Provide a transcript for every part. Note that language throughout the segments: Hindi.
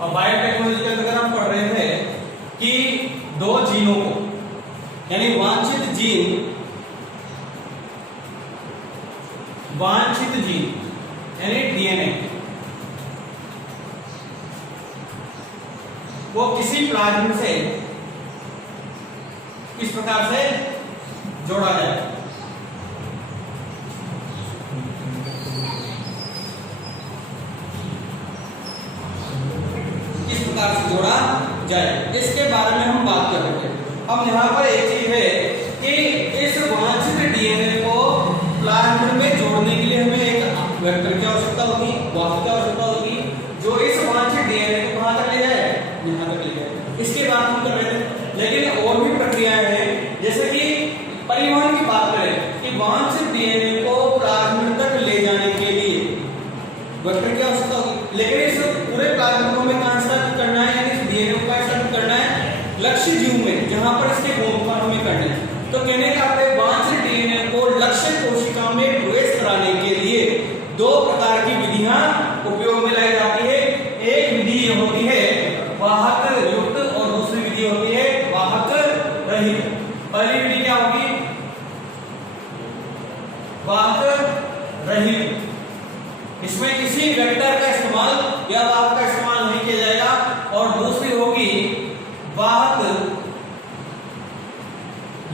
और बायोटेक्नोलॉजी के अंदर हम पढ़ रहे थे कि दो जीनों को यानी वांछित जीन यानी डीएनए वो किसी प्लाज्म से किस प्रकार से जोड़ा जाए। किस प्रकार से जोड़ा जाए इसके बारे में हम बात कर रहे हैं। अब यहाँ पर एक चीज है कि इस वांछित डीएनए को प्लाज्म में जोड़ने के लिए हमें एक वेक्टर की आवश्यकता होगी, वाहक की आवश्यकता होगी जो इस वांछित डीएनए को कहां तक ले जाए, यहां तक ले जाए। इसके बाद हम कर रहे थे, लेकिन और भी प्रक्रियाएं हैं जैसे कि परिवहन की बात करें कि वांछित डीएनए को प्लाज्म तक ले जाने के लिए वेक्टर की आवश्यकता होगी, लेकिन इस पूरे प्लाज्म को हमें कहां स्थापित करना है, यानी इस डीएनए को स्थापित करना है लक्ष्य जीव में जहां पर इसके गुण पर हमें करना है। तो कहने का वांछित डीएनए को लक्ष्य कोशिका में प्रवेश कराने के लिए दो प्रकार की विधियां उपयोग में लाई जाती है। एक विधि होती है वाहक युक्त और दूसरी विधि होती है वाहक रहित। पहली विधि क्या होगी, वाहक रहित। इसमें किसी वेक्टर का इस्तेमाल या वाहक का इस्तेमाल नहीं किया जाएगा। और दूसरी होगी वाहक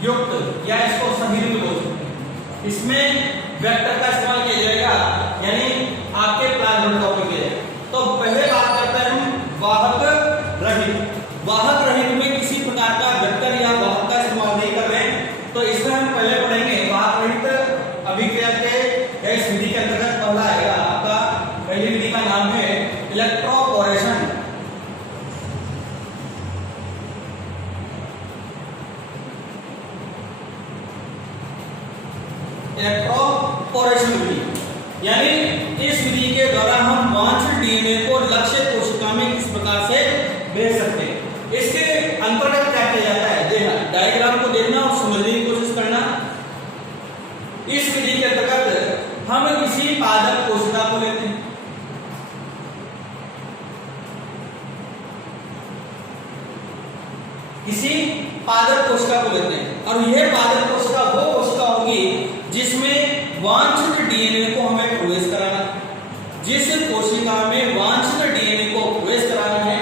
युक्त या इसको सहित बोल सकते हैं। इसमें वेक्टर का इस्तेमाल किया जाएगा यानी आपके प्लाज्म का उपयोग किया जाएगा। तो पहले बात करते हैं हम वाहक रहित। वाहक रहित में किसी प्रकार का वेक्टर या वाहक का इस्तेमाल नहीं कर रहे हैं। तो इसमें हम पहले पढ़ेंगे वाहक रहित अभिक्रिया के इस विधि के अंतर्गत पहला आएगा आपका, पहली विधि का नाम है इलेक्ट्रोपोरेशन। इलेक्ट्रोपोरेशन विधि यानी इस विधि के द्वारा हम वांछित डीएनए को लक्ष्य कोशिका में किस प्रकार से भेज सकते हैं। इसके अंतर्गत क्या किया जाता है, देखना डायग्राम को देखना और समझने की कोशिश करना। इस विधि के अंतर्गत हम किसी पादप कोशिका को लेते हैं, किसी पादप कोशिका को लेते हैं और यह पादप कोशिका वो कोशिका होगी जिसमें वांछित डीएनए को हमें प्रवेश कराना है। जिस कोशिका में वांछित डीएनए को प्रवेश कराना है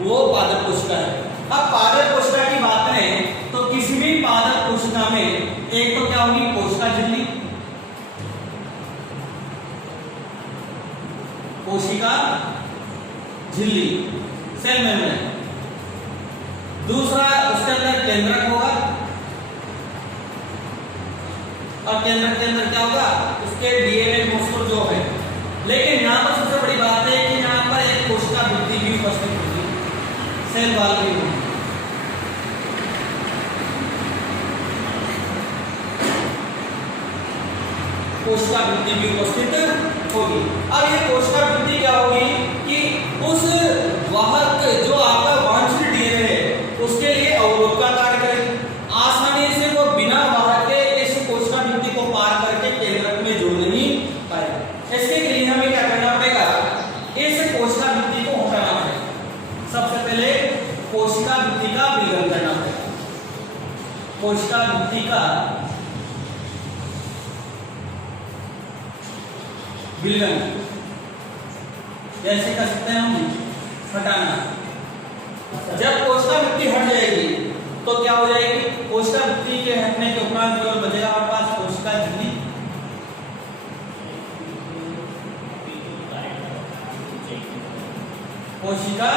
वो पादप कोशिका है। अब पादप कोशिका की बात करें तो किसी भी पादप कोशिका में एक तो क्या होगी कोशिका झिल्ली, कोशिका झिल्ली सेल मेम्ब्रेन। दूसरा उसके अंदर केंद्रक होगा और केंद्रक के अंदर क्या होगा उसके डीएनए मोस्टर जो है। लेकिन यहाँ पर सबसे बड़ी बात है कि यहाँ पर एक कोशिका भित्ति भी उपस्थित होगी, सेल वॉल भी होगी। कोशिका भित्ति भी उपस्थित होगी। अब ये कोशिका भित्ति क्या होगी कि उस वाहक जो आपका वांछित डीएनए है उसके लिए अवरोध का कार्य करेगी। आसानी से वो बिना वाहक के इस कोशिका भित्ति को पार करके केंद्रक में जुड़ नहीं पाएगा। इसके लिए हमें क्या करना पड़ेगा, इस कोशिका भित्ति को हटाना पड़ेगा। सबसे पहले कोशिका भित्ति का विलयन करना पड़ेगा। कोशिका भित्ति का विलयन कैसे कर सकते हैं हम, हटाना। जब कोशिका भित्ति हट जाएगी तो क्या हो जाएगी, कोशिका भित्ति के हटने के उपरांत केवल बचेगा हमारे पास कोशिका झिल्ली। कोशिका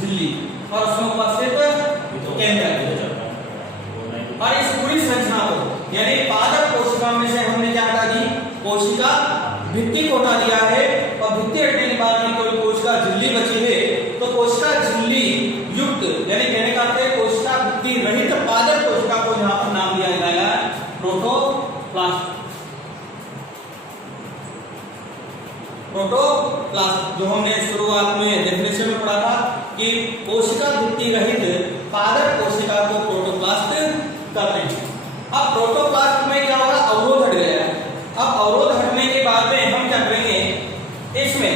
झिल्ली और उसमें उपस्थित केंद्र। और इस पूरी संरचना को यानी पादप कोशिका में से हमने क्या हटा दी, कोशिका भित्ति को हटा दिया है और भित्ति हटने के बाद में कोई कोशिका झिल्ली बची है। तो कोशिका झिल्ली युक्त यानी कहने का अर्थ है कोशिका भित्ति रहित पादप कोशिका को यहाँ पर नाम दिया गया है प्रोटोप्लास्ट। प्रोटोप्लास्ट जो हमने शुरुआत में डेफिनेशन में पढ़ा था कि कोशिका भित्ति रहित पादप कोशिका को प्रोटोप्लास्ट कहते हैं। अब प्रोटोप्लास्ट में क्या होगा, अवरोध हट गया। अब अवरोध हटने के बाद में हम क्या करेंगे, इसमें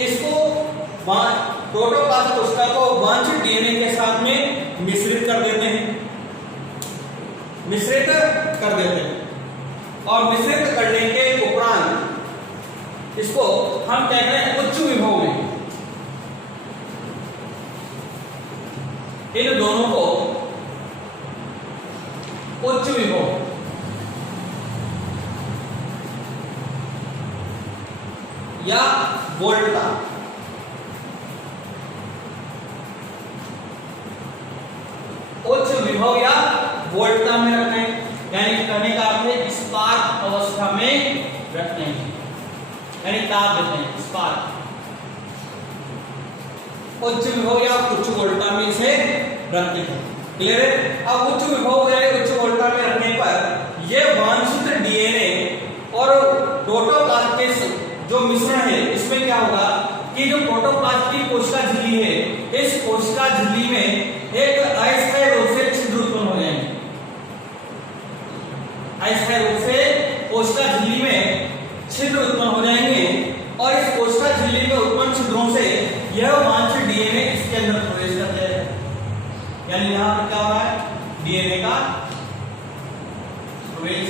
इसको प्रोटोप्लास्ट कोशिका को वांछित डीएनए के साथ में मिश्रित कर देते हैं, और मिश्रित करने के उपरांत इसको हम कहते हैं उच्च विभव में इन दोनों को उच्च विभव या वोल्टा उच्च विभव या वोल्टा में रखते हैं, यानी कहने का अर्थ है स्पार्क अवस्था में रखते हैं, यानी ताप देते हैं स्पार्क। उच्च विभव या उच्च वोल्टा में इसे रखते हैं। क्लियर है? अब उच्च विभव या उच्च वोल्टा में रखने पर यह वांछित डीएनए और प्रोटोप्लास्ट के जो मिश्रण है इसमें क्या होगा कि जो प्रोटोप्लास्ट की कोशिका झिल्ली है, इस कोशिका झिल्ली में एक अस्थायी रूप से छिद्र उत्पन्न हो जाएंगे। अस्थायी रूप से कोशिका झिल्ली में छिद्र उत्पन्न हो जाएंगे और इस कोशिका झिल्ली में उत्पन्न छिद्रों से यह वांछित डीएनए इसके अंदर प्रवेश करता है। यानी यहां पर क्या हो रहा है, डीएनए का प्रवेश,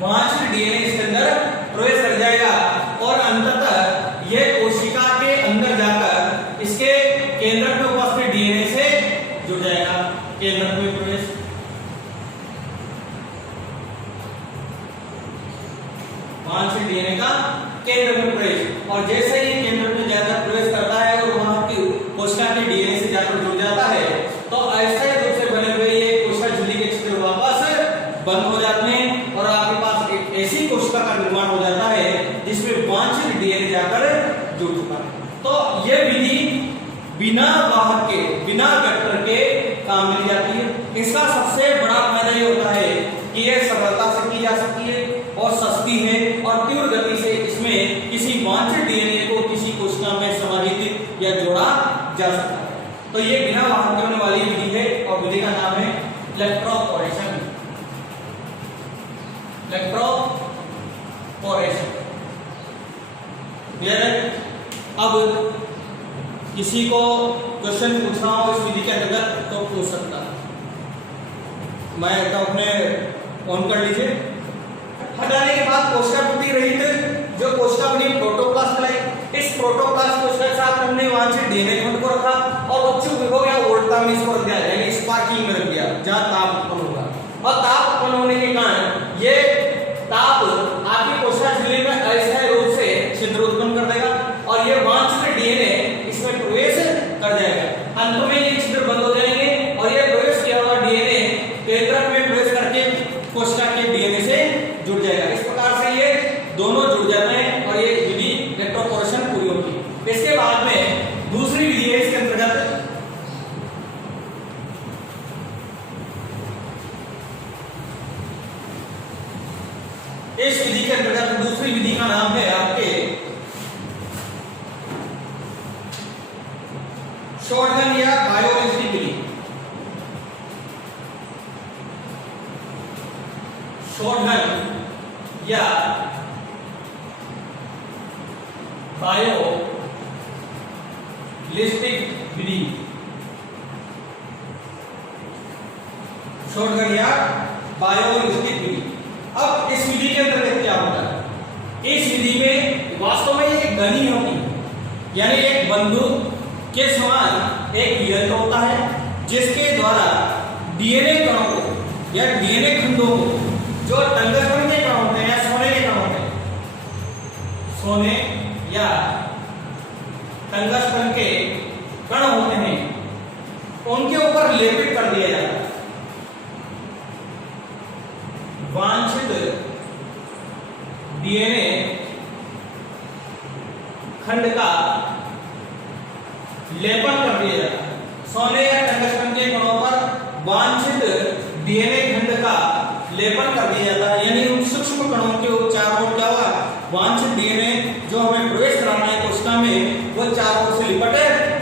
वांछित डीएनए इसके अंदर प्रवेश कर जाएगा और अंततः यह कोशिका के अंदर जाकर इसके केंद्रक में उपस्थित डीएनए से जुड़ जाएगा। केंद्रक में प्रवेश, वांछित डीएनए का केंद्र में प्रवेश, और जैसे ही केंद्र में जाकर प्रवेश करता है और वहां की कोशिका के डीएनए से जाकर जुड़ जाता है तो अस्थायी रूप से बने हुए ये कोशिका झिल्ली के छिद्र वापस बंद हो जाते हैं और आपके पास एक ऐसी कोशिका का निर्माण हो जाता है जिसमें वांछित डीएनए जाकर जुड़ चुका है। तो यह विधि बिना वाहक के, बिना वेक्टर के काम में जाती है। इसका सबसे बड़ा फायदा ये होता है कि यह सरलता से की जा सकती है और सस्ती है और तीव्र गति से इसमें किसी वांछित डीएनए को किसी कोशिका में समाहित या जोड़ा जा सकता है। तो ये बिना वाहक के होने वाली विधि है और विधि का नाम है इलेक्ट्रोपोरेशन। अब किसी को क्वेश्चन पूछना हो इस विधि के अंतर्गत तो पूछ सकता है। मैं तो अपने ऑन कर लीजिए। हटाने के बाद कोशिका बनी रहित जो कोशिका बनी प्रोटोप्लास्ट लाई, इस प्रोटोप्लास्ट कोशिका के साथ हमने वांछित डीएनए खंड को रखा और उच्च विभव या वोल्टा में इसको रख दिया, यानी स्पार्किंग में रख दिया जहां ताप उत्पन्न होगा। और ताप उत्पन्न होने के कारण ये ताप आपकी कोशिका झिल्ली में अस्थायी रूप से छिद्र उत्पन्न कर देगा और ये वांछित डीएनए इसमें प्रवेश कर जाएगा। अंत में ये छिद्र बंद हो जाएंगे और ये प्रवेश किया हुआ डीएनए केंद्रक में प्रवेश करके कोशिका के डीएनए से जुड़ जाएगा। इस प्रकार से ये दोनों जुड़ जाते हैं और ये विधि इलेक्ट्रोपोरेशन पूरी होती है। इसके बाद में दूसरी विधि है इसके अंतर्गत इस विधि के अंतर्गत दूसरी विधि का नाम है आपके शॉटगन या बायोइलेक्ट्रिक विधि। शॉटगन या बायोइलेक्ट्रिक विधि। शॉटगन या बायोइलेक्ट्रिक विधि। अब इस विधि के अंतर्गत क्या होता है, इस विधि में वास्तव में एक गनी होती है, यानी एक बंदूक के समान एक यंत्र होता है जिसके द्वारा डीएनए कणों को या डीएनए खंडों को, जो टंगस्टन के कण होते हैं या सोने के कण होते हैं, सोने या टंगस्टन के कण होते हैं, उनके ऊपर लेपित कर दिया जाता है। वांछित डीएनए खंड का लेपन कर दिया जाता है। सोने या टंगस्टन के कणों पर वांछित डीएनए खंड का लेपन कर दिया जाता है, यानी उन सूक्ष्म कणों के चारों ओर क्या होगा, वांछित डीएनए जो हमें प्रवेश कराना है कोशिका में वो चारों ओर से लिपट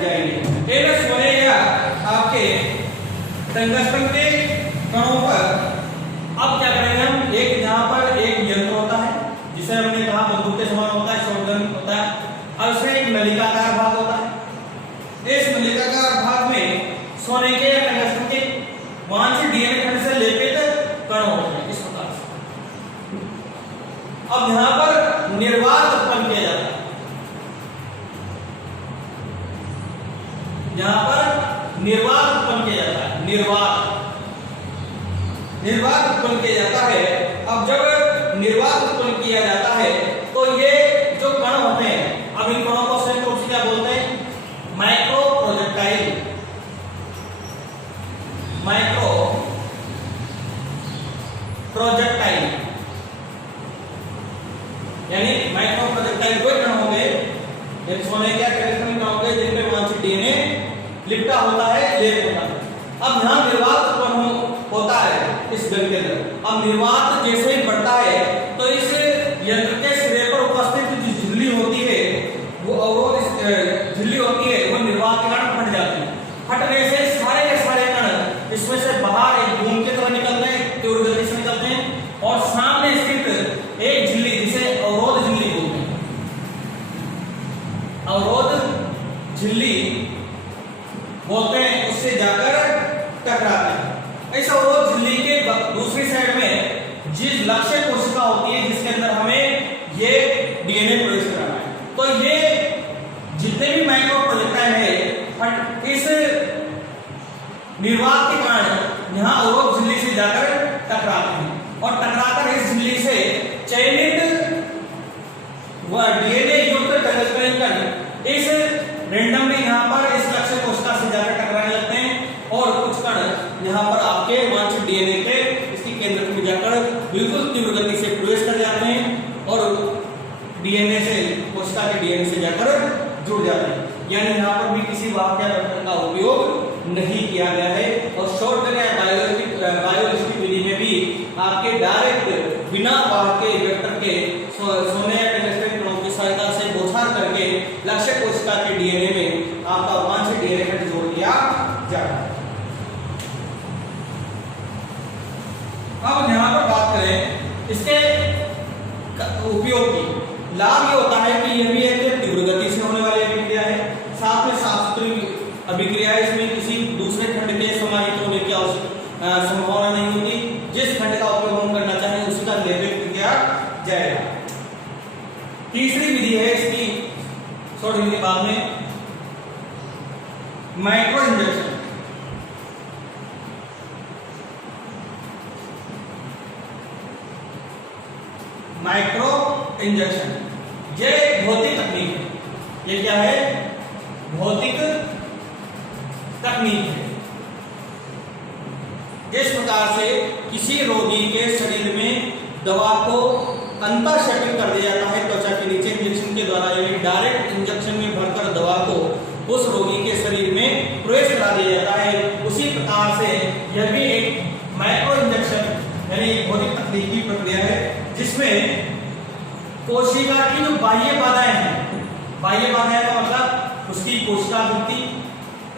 जाएंगे। इन सोने या आपके टंगस्टन के कणों पर अब क्या करेंगे हम, एक यहां पर एक यंत्र होता है जिसे हमने अब यहां पर निर्वात उत्पन्न किया जाता है, यहां पर निर्वात उत्पन्न किया जाता है, निर्वात उत्पन्न किया जाता है। अब जब निर्वात उत्पन्न किया जाता है तो ये जो कण होते हैं, अब इन कणों को संयुक्त रूप से क्या बोलते हैं? माइक्रो प्रोजेक्टाइल, माइक्रो प्रोजेक्टाइल, यानी माइक्रो प्रोजेक्टाइल कोई कण होंगे, एक सोने के कैल्शियम कण होंगे जिनमें वांछित डीएनए लिपटा होता है, लेप होता है। अब यहां निर्वात उत्पन्न होता है इस गण के अंदर। अब निर्वात जैसे ही बढ़ता है तो इस यंत्र के सिरे पर उपस्थित जो झिल्ली होती है वो अवरोध झिल्ली होती है वो निर्वात के कारण फट जाती है। फटने से सारे के सारे कण इसमें से बाहर एक धूम की तरह निकलते हैं, तीव्र गति से निकलते हैं और सामने स्थित एक झिल्ली जिसे अवरोध झिल्ली बोलते हैं, अवरोध झिल्ली बोलते हैं, उससे जाकर टकराते हैं। इस अवरोध झिल्ली के दूसरी साइड में जिस लक्ष्य कोशिका होती है जिसके अंदर हमें ये डीएनए प्रवेश कराना है, तो ये जितने भी माइक्रो प्रोजेक्टाइल है इस निर्वात के कारण यहाँ अवरोध झिल्ली से जाकर टकराते हैं और टकराकर इस झिल्ली से चयनित डीएनए युक्त कण इस रेंडमली यहाँ पर इस लक्ष्य कोशिका से जाकर टकराने लगते हैं और कुछ कण यहाँ पर आपके वांछित डीएनए के इसकी केंद्र में जाकर बिल्कुल तीव्र गति से प्रवेश कर जाते हैं और डीएनए से कोशिका के डीएनए से जाकर जुड़ जाते हैं। यानी यहाँ पर भी किसी वाहक का उपयोग नहीं किया गया है और शॉर्टकट या बायोलॉजिस्टिक विधि में भी आपके डायरेक्ट बिना वाहक के वेक्टर के सोने या टेलेस्टेरिक कणों की सहायता से बौछार करके लक्ष्य कोशिका के डीएनए में आपका वांछित डीएनए जोड़ दिया जाता है। अब यहाँ पर बात करें इसके उपयोग की, लाभ ये होता है कि यह भी एक तीव्र गति से होने वाली अभिक्रिया है, साथ में साफ सुथरी अभिक्रिया है, इसमें किसी दूसरे खंड के समाहित होने की संभावना नहीं होती। जिस खंड का उपयोग हम करना चाहें उसी का लेबलिंग किया जाएगा। तीसरी विधि है इसकी छोटी विधि बाद में माइक्रो इंजेक्शन। माइक्रो इंजेक्शन ये भौतिक तकनीक है। ये क्या है? भौतिक तकनीक है। जिस प्रकार से किसी रोगी के शरीर में दवा को अंतःशक्ति कर दिया जाता है त्वचा के नीचे इंजेक्शन के द्वारा, यानी डायरेक्ट इंजेक्शन में भरकर दवा को उस रोगी के शरीर में प्रवेश करा दिया जाता है, उसी प्रकार से यह भी एक माइक्रो इंजेक्शन यानी भौतिक तकनीकी प्रक्रिया है जिसमें कोशिका की जो बाह्य बाधाएं हैं, बाह्य बाधाएं का मतलब उसकी कोशिका भित्ति,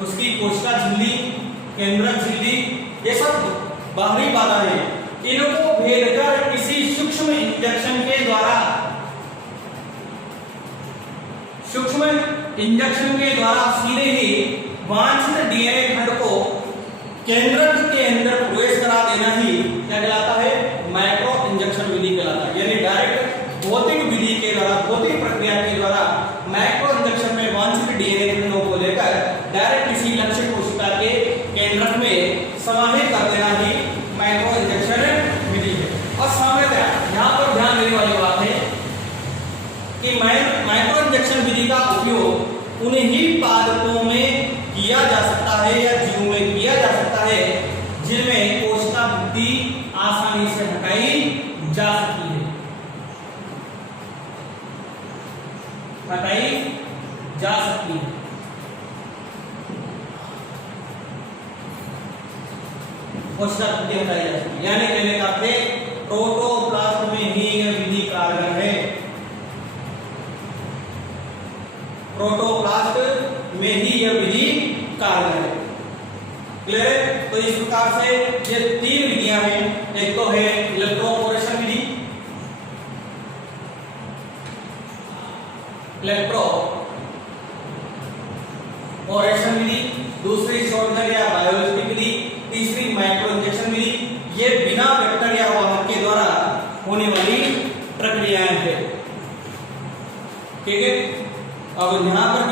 उसकी कोशिका झिल्ली, केंद्रक झिल्ली, ये सब बाहरी बाधाएं हैं, इनको भेद कर किसी सूक्ष्म इंजेक्शन के द्वारा सीधे ही वांछित डीएनए खंड को केंद्रक के अंदर प्रवेश करा देना ही क्या कहलाता है? माइक्रो इंजेक्शन विधि कहलाता है। यानी डायरेक्ट भौतिक विधि के द्वारा, भौतिक प्रक्रिया के द्वारा माइक्रो इंजेक्शन में वांछित डीएनए खंडों को लेकर डायरेक्ट किसी लक्ष्य कोशिका के केंद्रक में समाहित कर देना ही माइक्रो इंजेक्शन विधि है। और सामान्यतः यहाँ पर ध्यान देने वाली बात है कि माइक्रो इंजेक्शन विधि का उपयोग उन्हीं ही पादपों में किया जा सकता है या जीवों में किया जा सकता है जिनमें कोशिका भित्ति आसानी से हटाई जा सकती है, हटाई जा सकती है। कोशिका भित्ति हटाई जा सकती है, यानी कहने का अर्थ है प्रोटोप्लास्ट में ही यह विधि कारगर है। प्रोटोप्लास्ट में ही यह विधि कारगर है। क्लियर है? तो इस प्रकार से ये तीन विधियां हैं। एक तो है इलेक्ट्रोपोरेशन विधि, इलेक्ट्रोपोरेशन विधि, दूसरी शॉर्टकट या बायोलॉजिकल विधि, तीसरी माइक्रो इंजेक्शन विधि। ये बिना वेक्टर या वाहक के द्वारा होने वाली प्रक्रिया ठीक है। अब यहाँ पर